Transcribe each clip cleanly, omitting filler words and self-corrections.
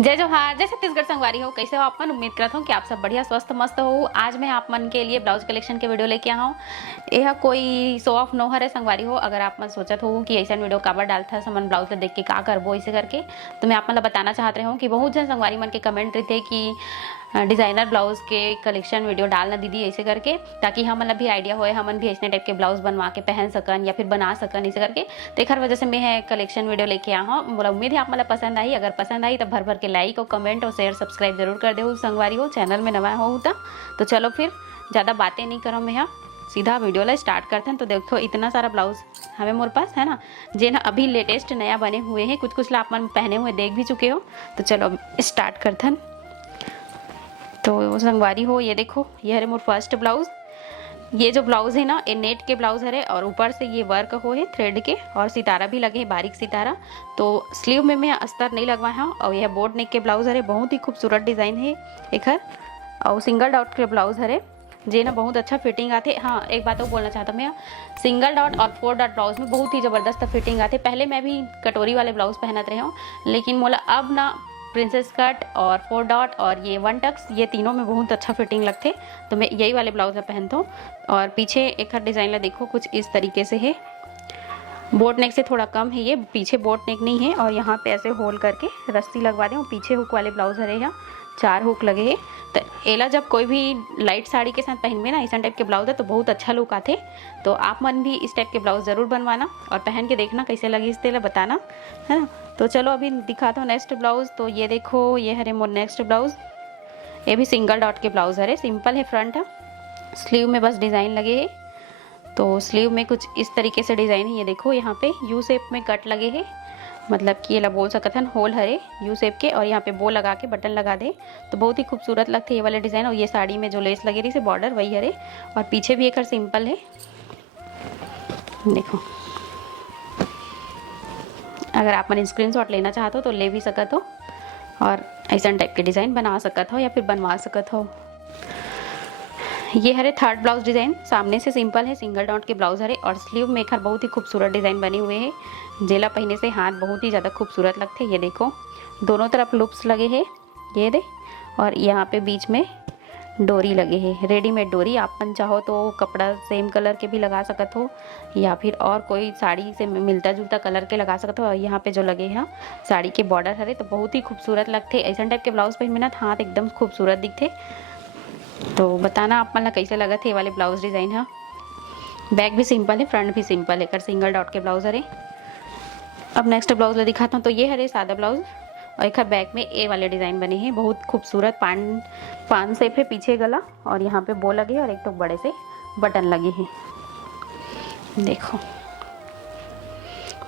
जय जोहार, जय छत्तीसगढ़ संगवारी हो। कैसे हो आप मन? उम्मीद करता हूँ कि आप सब बढ़िया स्वस्थ मस्त हो। आज मैं आप मन के लिए ब्लाउज कलेक्शन के वीडियो लेके आया हूँ। यह कोई शो ऑफ नो हरे संगवारी हो। अगर आप मन सोचत हो कि ऐसा वीडियो काबर डालता है समन ब्लाउज देख के का करबो ऐसे करके, तो मैं आप मन बताना चाहत रही हूँ कि बहुत जन संगवारी मन के कमेंट रहते कि डिज़ाइनर ब्लाउज के कलेक्शन वीडियो डालना दीदी ऐसे करके, ताकि हमन भी आइडिया होए, हमन भी ऐसे टाइप के ब्लाउज बनवा के पहन सकन या फिर बना सकन ऐसे करके। तो एक वजह से मैं कलेक्शन वीडियो लेके आया हूँ। मोला उम्मीद है आप मला पसंद आई। अगर पसंद आई तो भर भर के लाइक और कमेंट और शेयर सब्सक्राइब जरूर कर दे संगवारी हो। चैनल में नवा हो तो चलो फिर ज़्यादा बातें नहीं करो, मैं यहाँ सीधा वीडियो ला स्टार्ट करते हैं। तो देखो इतना सारा ब्लाउज हमें मोरे पास है ना, जे ना अभी लेटेस्ट नया बने हुए हैं। कुछ कुछ ला आप मन पहने हुए देख भी चुके हो। तो चलो अब स्टार्ट करते हैं। तो संगवारी हो ये देखो, ये हरे मोर फर्स्ट ब्लाउज। ये जो ब्लाउज है ना ये नेट के ब्लाउज हरे और ऊपर से ये वर्क हो है थ्रेड के और सितारा भी लगे है, बारीक सितारा। तो स्लीव में मैं अस्तर नहीं लगवाया हूँ। और यह बोट नेक के ब्लाउज हरे, बहुत ही खूबसूरत डिज़ाइन है एक हर। और सिंगल डॉट के ब्लाउज हरे जे ना बहुत अच्छा फिटिंग आते। हाँ एक बात और बोलना चाहता मैं, सिंगल डॉट और 4 डॉट ब्लाउज में बहुत ही ज़बरदस्त फिटिंग आते। पहले मैं भी कटोरी वाले ब्लाउज पहनत रही हूँ, लेकिन मोला अब ना प्रिंसेस कट और 4 डॉट और ये 1 टक्स ये तीनों में बहुत अच्छा फिटिंग लगते। तो मैं यही वाले ब्लाउज में पहनता हूँ। और पीछे एक हर डिज़ाइन ला देखो कुछ इस तरीके से है। बोट नेक से थोड़ा कम है ये, पीछे बोट नेक नहीं है। और यहाँ पे ऐसे होल करके रस्सी लगवा दें। पीछे हुक वाले ब्लाउज हरे यहाँ 4 हुक लगे हैं। तो एला जब कोई भी लाइट साड़ी के साथ पहनबे ना ऐसा टाइप के ब्लाउज है तो बहुत अच्छा लुक आते। तो आप मन भी इस टाइप के ब्लाउज ज़रूर बनवाना और पहन के देखना कैसे लगी, इस तेला बताना है ना। तो चलो अभी दिखाता हूँ नेक्स्ट ब्लाउज। तो ये देखो ये हरे मोर नेक्स्ट ब्लाउज। ये भी सिंगल डॉट के ब्लाउज हरे, सिंपल है फ्रंट है, स्लीव में बस डिज़ाइन लगे है। तो स्लीव में कुछ इस तरीके से डिज़ाइन है। ये देखो यहाँ पे यू शेप में कट लगे हैं, मतलब कि ये बोल सकते हैं होल हरे यू शेप के। और यहाँ पे बो लगा के बटन लगा दे तो बहुत ही खूबसूरत लगते ये वाले डिज़ाइन। और ये साड़ी में जो लेस लगी रही से बॉर्डर वही हरे। और पीछे भी एक हर सिंपल है। देखो अगर आप मन स्क्रीनशॉट लेना चाहते हो तो ले भी सकत हो और ऐसा टाइप के डिज़ाइन बना सकत हो या फिर बनवा सकत हो। ये हरे थर्ड ब्लाउज डिज़ाइन, सामने से सिंपल है, सिंगल डॉट के ब्लाउज हरे। और स्लीव में एक हर बहुत ही खूबसूरत डिज़ाइन बने हुए हैं। जेला पहने से हाथ बहुत ही ज़्यादा खूबसूरत लगते हैं। ये देखो दोनों तरफ लूप्स लगे हैं ये दे। और यहाँ पे बीच में डोरी लगे हैं, रेडीमेड डोरी। आप मन चाहो तो कपड़ा सेम कलर के भी लगा सकत हो या फिर और कोई साड़ी से मिलता जुलता कलर के लगा सकते हो। और यहाँ पे जो लगे हैं साड़ी के बॉर्डर हरे तो बहुत ही खूबसूरत लगते। ऐसा टाइप के ब्लाउज पहन में ना हाथ एकदम खूबसूरत दिखते। तो बताना आप मन कैसे लगा थे वाले ब्लाउज डिज़ाइन है। बैक भी सिंपल है, फ्रंट भी सिंपल है, कर सिंगल डॉट के ब्लाउज हरे। अब नेक्स्ट ब्लाउज ला दिखाता हूँ। तो ये हरे सादा ब्लाउज और एक बैक में ए वाले डिज़ाइन बने हैं, बहुत खूबसूरत पान शेप है, पीछे गला और यहाँ पे बो लगे और एक तो बड़े से बटन लगे हैं। देखो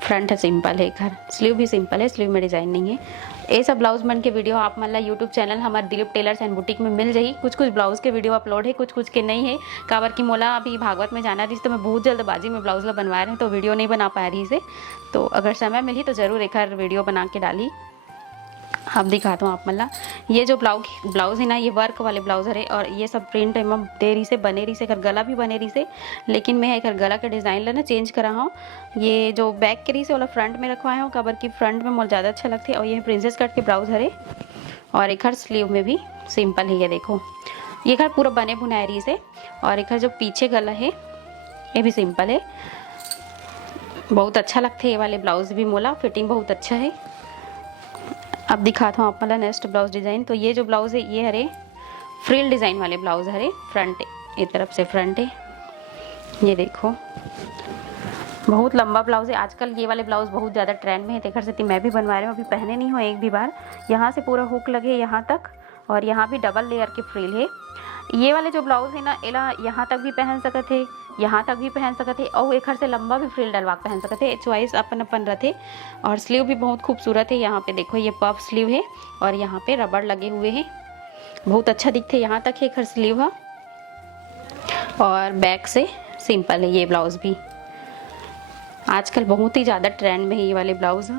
फ्रंट है सिंपल है, घर स्लीव भी सिंपल है, स्लीव में डिज़ाइन नहीं है। ये सब ब्लाउज मन के वीडियो आप मन ला यूट्यूब चैनल हमारे दिलीप टेलर्स एंड बुटीक में मिल जाही। कुछ कुछ ब्लाउज के वीडियो अपलोड है, कुछ कुछ के नहीं है। काबर की मोला अभी भागवत में जाना रही तो मैं बहुत जल्दबाजी में ब्लाउज ला बनवा रही हूँ तो वीडियो नहीं बना पा रही से। तो अगर समय मिली तो ज़रूर एक वीडियो बना के डाली। अब दिखाता हूँ आप मतलब ये जो ब्लाउज है ना ये वर्क वाले ब्लाउज है। और ये सब प्रिंट एम दे रही से बने रही से, अगर गला भी बने रही से, लेकिन मैं एक गला का डिज़ाइन लेना चेंज करा हूँ। ये जो बैक के रही से वाला फ्रंट में रखवाया हूँ, कबर की फ्रंट में मुझे ज़्यादा अच्छा लगते। और ये प्रिंसेस कट के ब्लाउज हरे और एक हर स्लीव में भी सिंपल है। ये देखो ये घर पूरा बने बुनाए रही से। और एक जो पीछे गला है ये भी सिंपल है, बहुत अच्छा लगते ये वाले ब्लाउज भी, मोला फिटिंग बहुत अच्छा है। अब दिखाता हूँ आप वाला नेक्स्ट ब्लाउज डिज़ाइन। तो ये जो ब्लाउज़ है ये हरे फ्रिल डिज़ाइन वाले ब्लाउज हरे, फ्रंट एक तरफ से फ्रंट है। ये देखो बहुत लंबा ब्लाउज है। आजकल ये वाले ब्लाउज बहुत ज़्यादा ट्रेंड में है। देखकर से मैं भी बनवा रही हूँ, अभी पहने नहीं हूँ एक भी बार। यहाँ से पूरा हुक लगे यहाँ तक और यहाँ भी डबल लेयर के फ्रिल है। ये वाले जो ब्लाउज है ना एला यहाँ तक भी पहन सकते थे, यहाँ तक भी पहन सकते और एक से लंबा भी फ्रिल डलवा पहन सकते, चॉइस अपन अपन रहते। और स्लीव भी बहुत खूबसूरत है। यहाँ पे देखो ये पफ स्लीव है और यहाँ पे रबड़ लगे हुए हैं, बहुत अच्छा दिखते। यहाँ तक है एक स्लीव है और बैक से सिंपल है। ये ब्लाउज भी आजकल बहुत ही ज़्यादा ट्रेंड में है ये वाले ब्लाउज।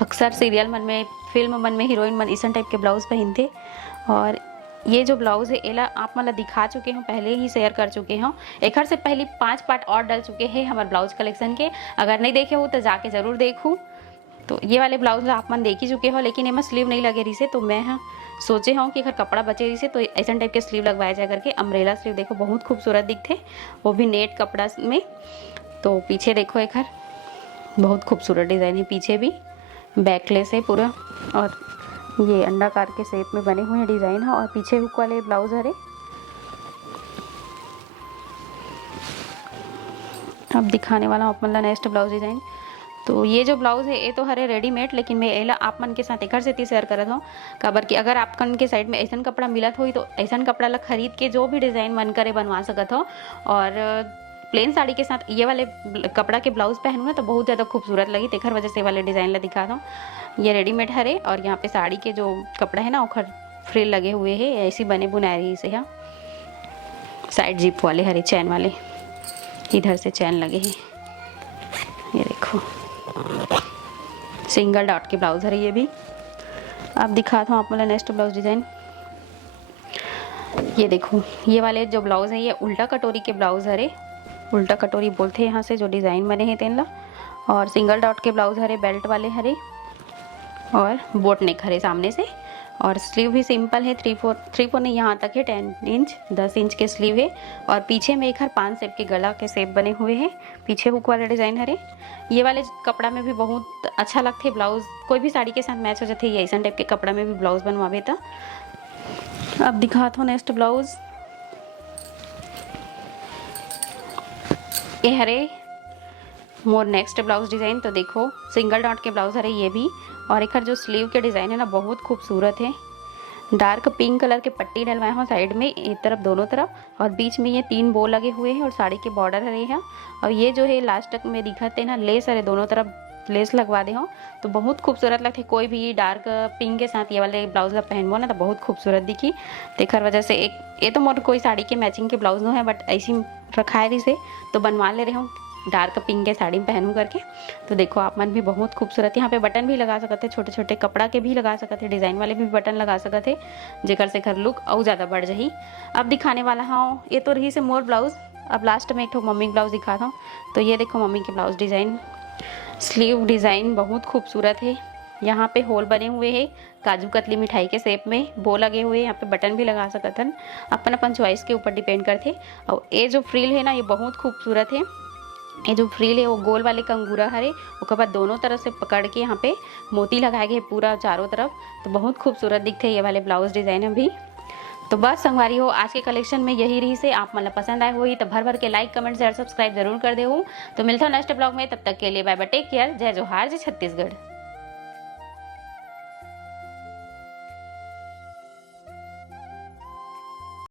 अक्सर सीरियल मन में, फिल्म मन में हीरोइन मन इस टाइप के ब्लाउज पहनते। और ये जो ब्लाउज है एला आप मतलब दिखा चुके हो, पहले ही शेयर कर चुके हो। एक से पहले 5 पार्ट और डल चुके हैं हमारे ब्लाउज कलेक्शन के, अगर नहीं देखे हो तो जाके ज़रूर देखूँ। तो ये वाले ब्लाउज आप मन देख ही चुके हो, लेकिन एमा स्लीव नहीं लगे रही से, तो मैं सोचे हूँ कि अगर कपड़ा बचे रही से तो ऐसा टाइप के स्लीव लगवाया जाए करके। अम्ब्रेला स्लीव देखो बहुत खूबसूरत दिखते, वो भी नेट कपड़ा में। तो पीछे देखो एक बहुत खूबसूरत डिज़ाइन है, पीछे भी बैकलेस है पूरा, और ये अंडाकार के शेप में बने हुए हैं डिज़ाइन है, और पीछे हुक वाले ब्लाउज हरे। अब दिखाने वाला हूँ मतलब नेक्स्ट ब्लाउज डिज़ाइन। तो ये जो ब्लाउज है ये तो हरे रेडीमेड, लेकिन मैं एला आप मन के साथ एक से ती शेयर करत हूँ काबर कि अगर आप कन के साइड में ऐसा कपड़ा मिलत हो तो ऐसा कपड़ा ला खरीद के जो भी डिज़ाइन मन करे बनवा सकत हो। और प्लेन साड़ी के साथ ये वाले कपड़ा के ब्लाउज पहनूँ ना तो बहुत ज़्यादा खूबसूरत लगी, तेखर वजह से वाले डिज़ाइन ला दिखा दूँ। ये रेडीमेड हरे, और यहाँ पे साड़ी के जो कपड़ा है ना वो फ्रिल लगे हुए है, ऐसी बने बुनाई से है। साइड जिप वाले हरे चैन वाले, इधर से चैन लगे हैं, ये देखो सिंगल डॉट के ब्लाउज है ये भी। अब दिखाता हूँ आप मतलब नेक्स्ट ब्लाउज डिज़ाइन। ये देखो ये वाले जो ब्लाउज है ये उल्टा कटोरी के ब्लाउज हरे, उल्टा कटोरी बोलते हैं यहाँ से जो डिज़ाइन बने हैं तेन ला। और सिंगल डॉट के ब्लाउज हरे, बेल्ट वाले हरे, और बोट नेक हरे सामने से। और स्लीव भी सिंपल है, 3/4 नहीं यहाँ तक है, 10 इंच 10 इंच के स्लीव है। और पीछे में एक 5 शेप के गला के शेप बने हुए हैं, पीछे हुक वाला डिज़ाइन हरे। ये वाले कपड़ा में भी बहुत अच्छा लगते ब्लाउज, कोई भी साड़ी के साथ मैच हो जाते ये ऐसा टाइप के कपड़ा में भी ब्लाउज बनवावे था। अब दिखाता हूँ नेक्स्ट ब्लाउज। ये हरे मोर नेक्स्ट ब्लाउज डिज़ाइन। तो देखो सिंगल डॉट के ब्लाउज हरे ये भी, और एक जो स्लीव के डिज़ाइन है ना बहुत खूबसूरत है। डार्क पिंक कलर के पट्टी डलवाए हैं साइड में एक तरफ दोनों तरफ, और बीच में ये 3 बो लगे हुए हैं, और साड़ी के बॉर्डर हरे हैं। और ये जो है लास्ट तक में दिखाते ना लेस हरे, दोनों तरफ लेस लगवा दे हो तो बहुत खूबसूरत लगते। कोई भी डार्क पिंक के साथ ये वाले ब्लाउज ला पहनबो ना तो बहुत खूबसूरत दिखी। तेखर वजह से एक ये तो मोर कोई साड़ी के मैचिंग के ब्लाउज नो है, बट ऐसी रखाए रही से तो बनवा ले रहे हूँ डार्क पिंक के साड़ी में पहनूँ करके। तो देखो आप मन भी बहुत खूबसूरत, यहाँ पे बटन भी लगा सकते, छोटे छोटे कपड़ा के भी लगा सकते, डिज़ाइन वाले भी बटन लगा सकते, जेकर से घर लुक और ज़्यादा बढ़ जाही। अब दिखाने वाला हाँ ये तो रही से मोर ब्लाउज। अब लास्ट में एक ठो मम्मी ब्लाउज दिखाता हूँ। तो ये देखो मम्मी के ब्लाउज डिज़ाइन, स्लीव डिज़ाइन बहुत खूबसूरत है, यहाँ पे होल बने हुए हैं काजू कतली मिठाई के शेप में, बो लगे हुए, यहाँ पे बटन भी लगा सकते हैं, अपन अपन चॉइस के ऊपर डिपेंड करते। और ये जो फ्रिल है ना ये बहुत खूबसूरत है, ये जो फ्रिल है वो गोल वाले कंगूरा हरे, उसके बाद दोनों तरफ से पकड़ के यहाँ पे मोती लगाए गए पूरा चारों तरफ, तो बहुत खूबसूरत दिखते हैं ये वाले ब्लाउज डिज़ाइन अभी। तो बस संगवारी हो आज के कलेक्शन में यही रही से, आप मतलब पसंद आए हुई तो भर के लाइक कमेंट शेयर सब्सक्राइब जरूर कर दे। तो मिलता हूँ नेक्स्ट ब्लॉग में, तब तक के लिए बाय बाय, टेक केयर, जय जोहार, जय छत्तीसगढ़।